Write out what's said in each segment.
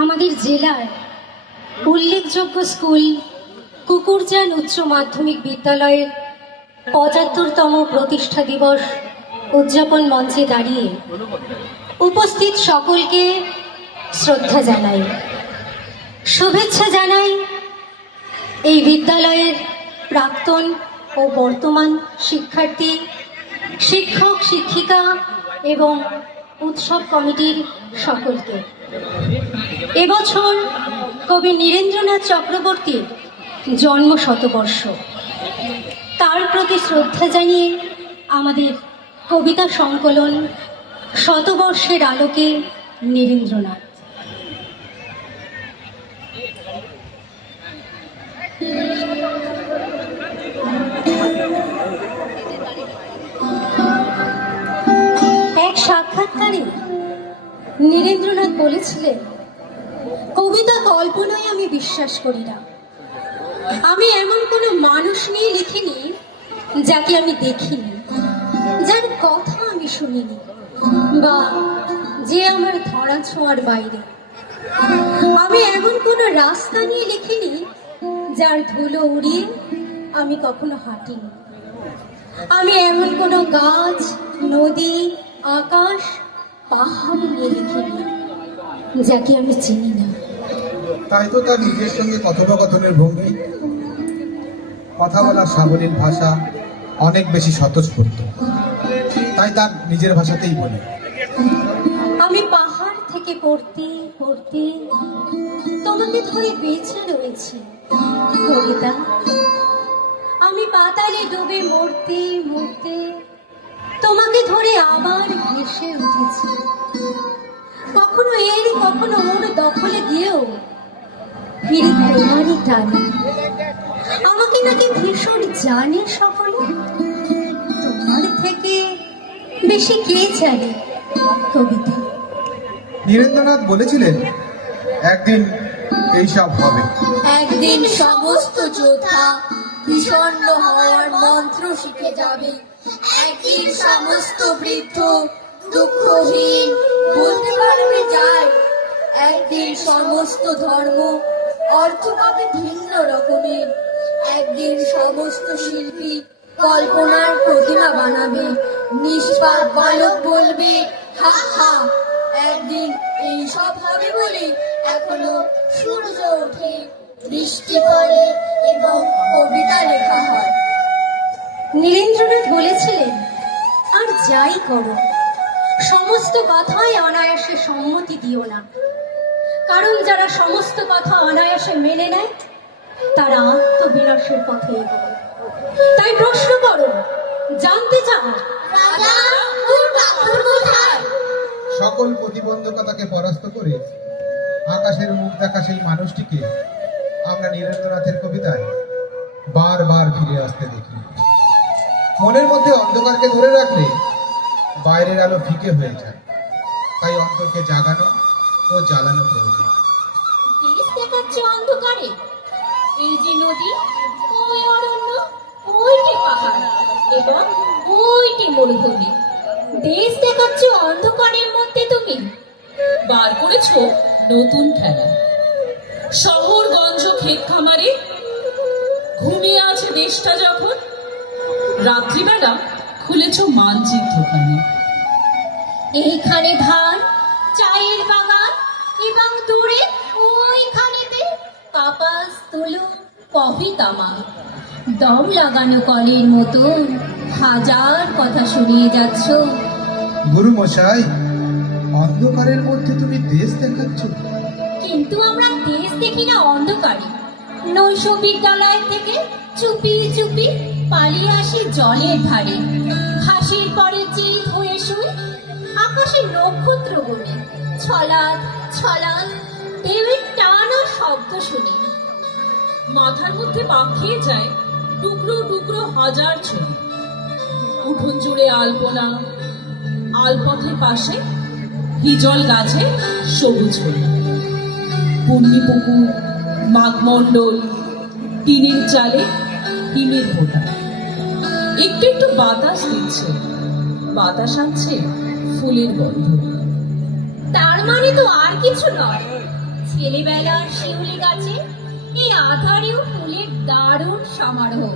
আমাদের জেলার উল্লেখযোগ্য স্কুল কুকুরজান উচ্চ মাধ্যমিক বিদ্যালয়ের পঁচাত্তরতম প্রতিষ্ঠা দিবস উদযাপন মঞ্চে দাঁড়িয়ে উপস্থিত সকলকে শ্রদ্ধা জানাই। শুভেচ্ছা জানাই এই বিদ্যালয়ের প্রাক্তন ও বর্তমান শিক্ষার্থী, শিক্ষক, শিক্ষিকা এবং উৎসব কমিটির সকলকে। এবছর কবি নীরেন্দ্রনাথ চক্রবর্তীর জন্ম শতবর্ষ তার প্রতি শ্রদ্ধা জানিয়ে আমাদের কবিতা সংকলন শতবর্ষের আলোকে নীরেন্দ্রনাথ। নীরেন্দ্রনাথ বলেছিলেন, কবিতা কল্পনায় আমি বিশ্বাস করি না। আমি এমন কোনো মানুষ নিয়ে লিখিনি যাকে আমি দেখিনি, যার কথা আমি শুনিনি, বা যে আমার ধরা ছোঁয়ার বাইরে। আমি এমন কোনো রাস্তা নিয়ে লিখিনি যার ধুলো উড়িয়ে আমি কখনো হাঁটিনি। আমি এমন কোনো গাছ, নদী, আকাশ পাহাড় নিয়ে লিখিনি যাকে আমি চিনি না। তাই তো তার নিজের সঙ্গে কথোপকথনের ভঙ্গি। কথা বলার সাবলীল ভাষা অনেক বেশি স্বতঃস্ফূর্ত। তাই তার নিজের ভাষাতেই বলি। আমি পাহাড় থেকে পড়তে পড়তে তোমাকে ধরে বেঁচে রয়েছি। কবিতা আমি পাতালে ডুবে মরতে মরতে তোমাকে ধরে আবার ভেসে উঠেছি। কখনো এর কখনো ওর দখলে গিয়েও ফিরে তোমারই টানে। আমাকে নাকি ভীষণ জানে সকলে তোমার থেকে বেশি কে জানে কবিতা? নীরেন্দ্রনাথ বলেছিলেন একদিন এইসব হবে। একদিন সমস্ত যোদ্ধা বিষণ্ণ হওয়ার মন্ত্র শিখে যাবে। একদিন সমস্ত বৃদ্ধ দুঃখহীন, বলতে পারবে যায়, একদিন সমস্ত ধর্ম অর্থ ভিন্ন রকমের। একদিন সমস্ত শিল্পী কল্পনার প্রতিমা বানাবে, নিষ্পাপ বালক বলবে, হা হা, একদিন এই সব হবে বলে এখনও সূর্য ওঠে, বৃষ্টি পড়ে এবং কবিতা লেখা হয়। নীরেন্দ্রনাথ বলেছিলেন আর যাই করো সমস্ত কথায় অনায়াসে সম্মতি দিও না। কারণ যারা সমস্ত কথা অনায়াসে মেনে নেয় তারা আত্মবিনাশের পথে এগোয়। তাই প্রশ্ন করো জানতে চাও? সকল প্রতিবন্ধকতাকে পরাস্ত করে আকাশের মুখ দেখা সেই মানুষটিকে আমরা নীরেন্দ্রনাথের কবিতায় বারবার ফিরে আসতে দেখি। মনের মধ্যে অন্ধকারকে ধরে রাখলে বাইরের আলো ফিকে হয়ে যায়। তাই অন্তরকে জাগানো ও জ্বালানো প্রয়োজন। অন্ধকারে। এই যে নদী, ওই অরণ্য, ওইটি পাহাড় এবং দেশ দেখাচ্ছে অন্ধকারের মধ্যে তুমি। বার করেছ নতুন খেলা। শহরগঞ্জ ক্ষেত খামারে ঘুমিয়ে আছে দেশটা যখন রাত্রিবেলা খুলেছ মানচিত্রখানি এইখানে ধান চায়ের বাগান এবং দূরে ওইখানেতে কাপাস তুলো কফি তামা দম লাগানো কলের মতন হাজার কথা শুনিয়ে যাচ্ছ। গুরু মশাই অন্ধকারের মধ্যে তুমি দেশ দেখাচ্ছ। কিন্তু আমরা দেশ দেখি না অন্ধকারে। নৈশ বিদ্যালয় থেকে চুপি চুপি পালিয়ে আসি জলের ধারে। হাসির পরে চিত হয়ে শুই আকাশে নক্ষত্র গুনে ছলাৎ ছলাৎ, ঢেউয়ের টান শব্দ শুনি। মাথার মধ্যে পাকিয়ে যায় টুকরো টুকরো হাজার ছবি উঠোন জুড়ে আলপনা। আলপথের পাশে হিজল গাছে সবুজ হল পূর্ণি মাঘমণ্ডল, টিনের চালে হিমের ফোটা একটু একটু বাতাস দিচ্ছে। বাতাস আনছে ফুলের গন্ধ। তার মানে তো আর কিছু নয়। ছেলেবেলার শিউলি গাছে এই আধারেও ফুলের দারুণ সমারোহ।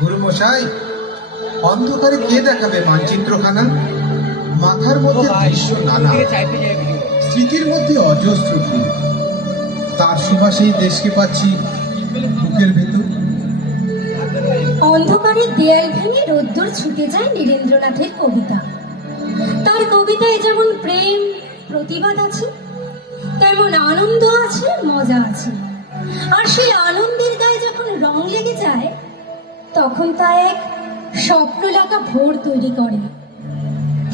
গুরুমশাই অন্ধকারে কে দেখাবে মানচিত্রখানা? মাথার মধ্যে দৃশ্য নানা। স্মৃতির মধ্যে অজস্র ফুল। তার সুবাসেই দেশকে পাচ্ছি বুকের ভেতর। অন্ধকারের দেয়াল ভেঙে রোদ্দুর ছুটে যায় নীরেন্দ্রনাথের কবিতা। তার কবিতায় যেমন প্রেম, প্রতিবাদ আছে, তেমন আনন্দ আছে, মজা আছে। আর সেই আনন্দের গায়ে যখন রং লেগে যায়, তখন তা এক স্বপ্ন লাগা ভোর তৈরি করে।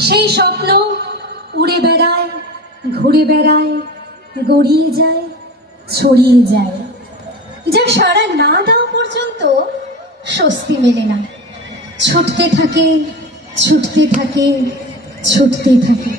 সেই স্বপ্ন উড়ে বেড়ায়, ঘুরে বেড়ায়, গড়িয়ে যায়, ছড়িয়ে যায়। যা সারা না স্বস্তি মেলে না। ছুটতে থাকে ছুটতে থাকে ছুটতে থাকে।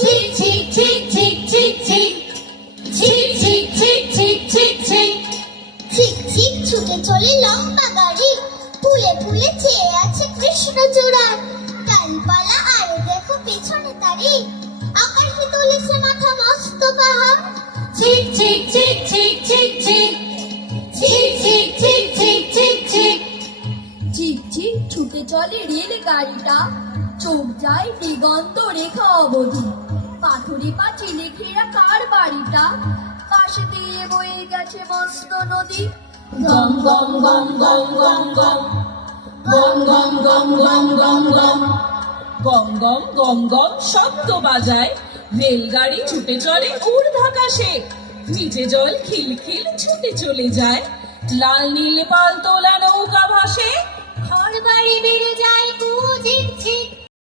ছিক ছিক ছিক ছিক ছিক ছিক ছিক ছিক ছিক ছিক ছিক ছিক ছিক ছিক ছিক ছিক ছিক ছিক ছিক ছিক ঝিক ঝিক ছুটে চলে রেল গাড়িটা চোখ যায় দিগন্ত রেখা অবধি। পাথুরে পাঁচিলে ঘেরা কার বাড়িটা? পাশে দিয়ে বয়ে গেছে মস্ত নদী। গম গম গম গম গম গম। গম গম গম গম গম গম। গম গম গম গম শব্দ বাজায়। রেলগাড়ি ছুটে চলে উর্ধাকাশে নিচে জল খিলখিল ছুটে চলে যায়। লাল নীল পাল তোলা নৌকা ভাসে। ঘর বাড়ি বেড়ে যায়